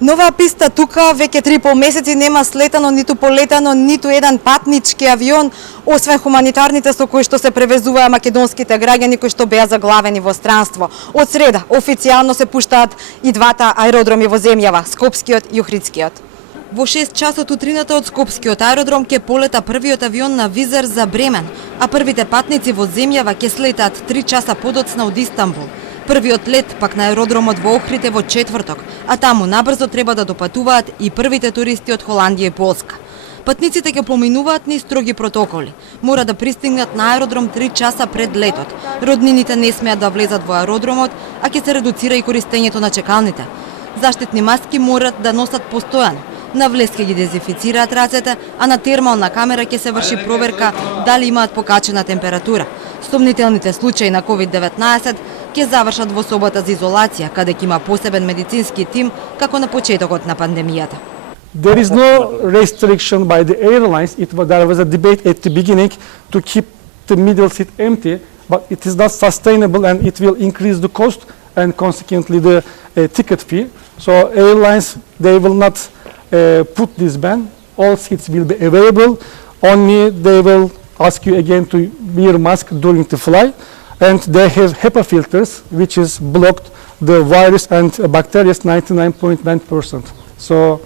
Новаа писта тука веќе 3,5 месеци нема слетано, ниту полетано, ниту еден патнички авион, освен хуманитарните со кои што се превезуваа македонските граѓани кои што беа заглавени во странство. Од среда официјално се пуштаат и двата аеродроми во земјава, Скопскиот и Охридскиот. Во 6 часот утрината од Скопскиот аеродром ќе полета првиот авион на Визер за Бремен, а првите патници во земјава ќе слетаат 3 часа подоцна од Истанбул. Првиот лет пак на аеродромот во Охрид е во четврток, а таму набрзо треба да допатуваат и првите туристи од Холандија и Полска. Патниците ќе поминуваат низ строги протоколи. Мора да пристигнат на аеродром 3 часа пред летот. Роднините не смеат да влезат во аеродромот, а ќе се редуцира и користењето на чекалните. Заштитни маски морат да носат постојано. На влез ќе ги дезинфицираат рацете, а на термална камера ќе се врши проверка дали имаат покачена температура. Сомнителните случаи на COVID-19 ќе завршат во собата за изолација, каде ќе има посебен медицински тим како на почетокот на пандемијата. There is no restriction by the airlines. There was a debate at the beginning to keep the middle seat empty, but it is not sustainable and it will increase the cost and consequently the ticket fee. So airlines, they will not put this ban. All seats will be available. Only they will ask you again to wear mask during the flight. And they have HEPA filters, which is blocked the virus and bacteria 99.9%. So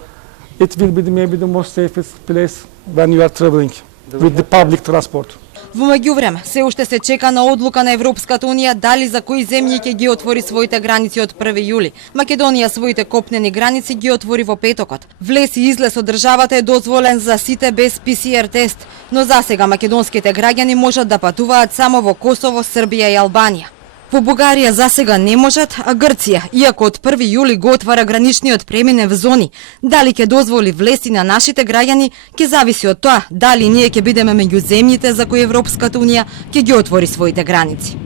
it will be maybe the most safest place when you are traveling with the public transport. Во меѓувреме, се уште се чека на одлука на Европската унија дали за кои земји ќе ги отвори своите граници од 1 јули. Македонија своите копнени граници ги отвори во петокот. Влез и излез од државата е дозволен за сите без ПСР тест, но засега македонските граѓани можат да патуваат само во Косово, Србија и Албанија. Во Бугарија засега не можат, а Грција, иако од 1 јули го отвара граничниот преминев зони, дали ќе дозволи влез и на нашите граѓани, ќе зависи од тоа дали ние ќе бидеме меѓу земјите за кои Европската унија ќе ги отвори своите граници.